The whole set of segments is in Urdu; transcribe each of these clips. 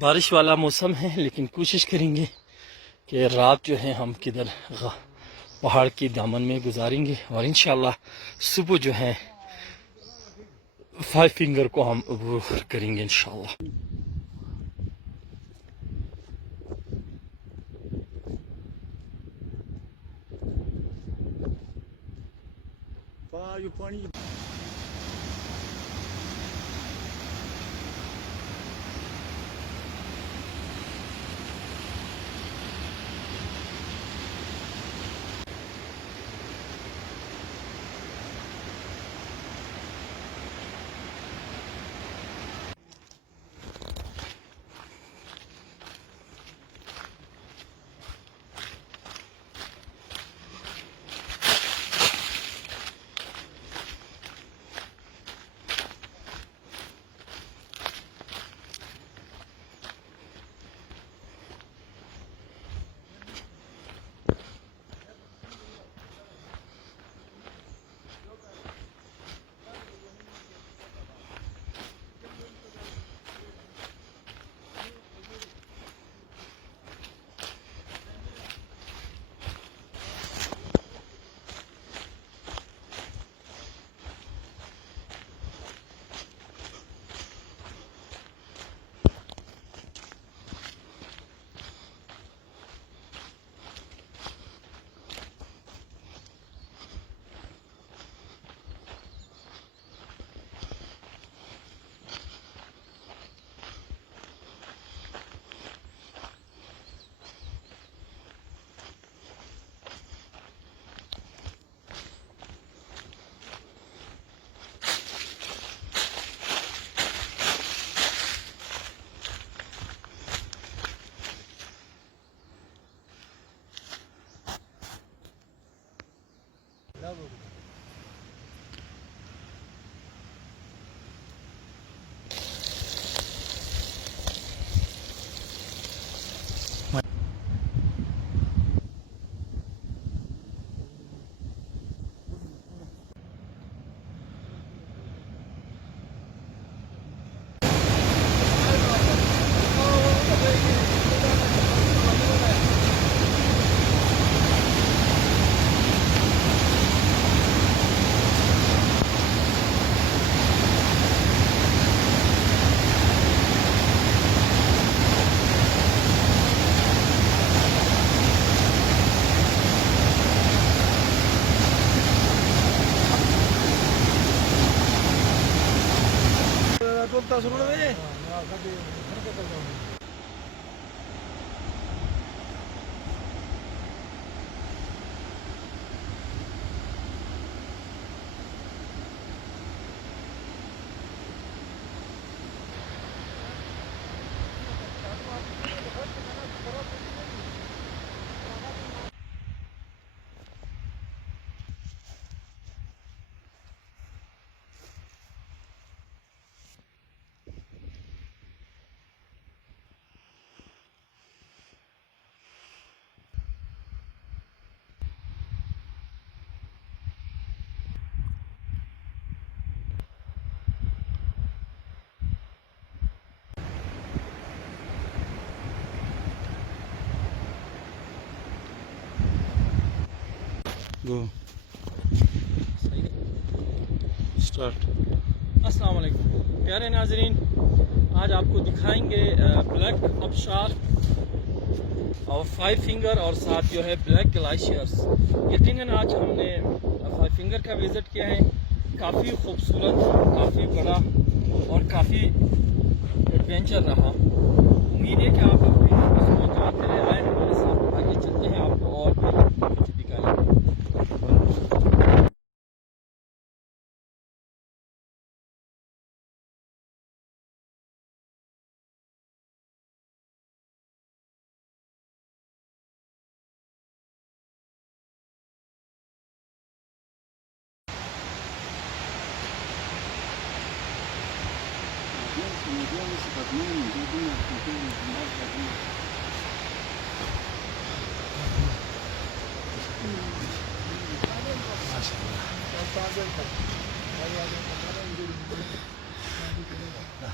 بارش والا موسم ہے، لیکن کوشش کریں گے کہ رات جو ہے ہم کدھر پہاڑ کی دامن میں گزاریں گے، اور انشاءاللہ صبح جو ہے 5 فنگر کو ہم عبور کریں گے انشاءاللہ۔ پانی گو اسٹارٹ۔ السلام علیکم پیارے ناظرین، آج آپ کو دکھائیں گے بلیک آبشار اور 5 فنگر اور ساتھ جو ہے بلیک گلیشیئرز۔ یقیناً آج ہم نے 5 فنگر کا وزٹ کیا ہے، کافی خوبصورت، کافی بڑا اور کافی ایڈونچر رہا۔ امید ہے کہ آپ اپنی اس کو جانتے رہے، آئے ہمارے ساتھ، آگے چلتے ہیں، آپ کو اور بھی کچھ دکھائیں گے۔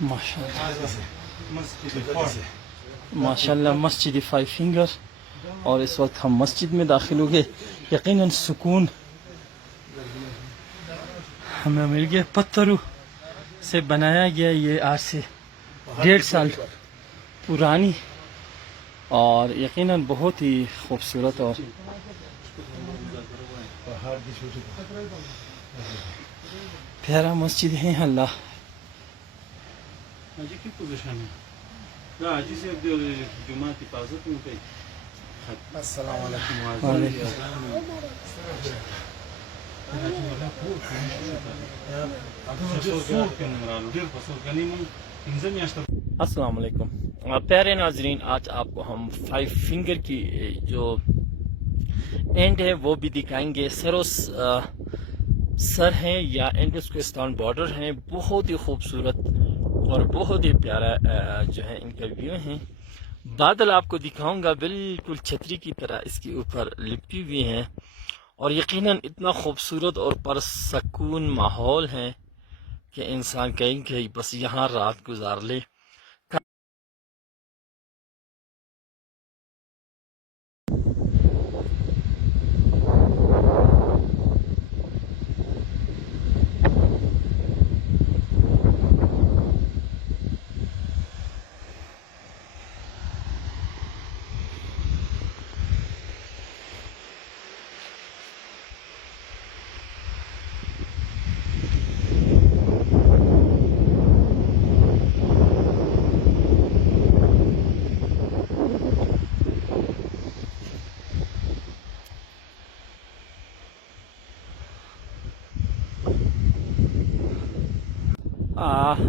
ماشاء اللہ ماشاءاللہ مسجد فائیو فنگر. اور اس وقت ہم مسجد میں داخل ہو گئے. یقیناً سکون ہمیں مل گیا. پتھروں سے بنایا گیا یہ آج سے 1.5 سال پرانی اور یقیناً بہت ہی خوبصورت اور پیارا مسجد ہے. اللہ السلام علیکم. السلام علیکم. پیارے ناظرین، آج آپ کو ہم 5 فنگر کی جو اینڈ ہے وہ بھی دکھائیں گے. سر ہیں یا انڈوسکستان بارڈر ہیں. بہت ہی خوبصورت اور بہت ہی پیارا جو ہے ان کا ویو ہیں. بادل آپ کو دکھاؤں گا بالکل چھتری کی طرح اس کے اوپر لپٹی ہوئی ہیں اور یقیناً اتنا خوبصورت اور پرسکون ماحول ہے کہ انسان کہیں کہ بس یہاں رات گزار لے.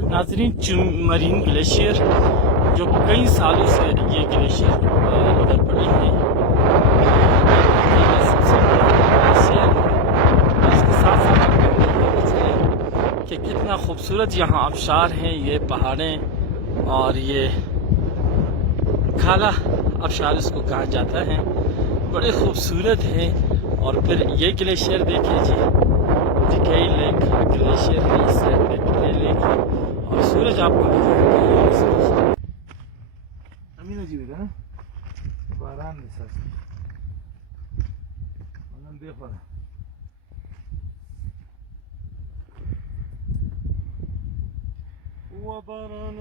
ناظرین، مرین گلیشیئر جو کئی سالوں سے یہ گلیشیئر ادھر پڑی ہے. یہ سب سے بڑا گلیشیئر ہے. اس کے ساتھ ساتھ آپ کو بتانا چاہیے کہ کتنا خوبصورت یہاں آبشار ہیں. یہ پہاڑیں اور یہ کالا آبشار اس کو کہا جاتا ہے. بڑے خوبصورت ہیں. اور پھر یہ گلیشیئر دیکھیں جی، ڈکئی لیک گلیشیئر ہے. اس سائڈ پہ ڈکئی لیک ہے اور سورج آپ کو امین جی بیٹا باران نہیں سر دیکھو نا. وہ باران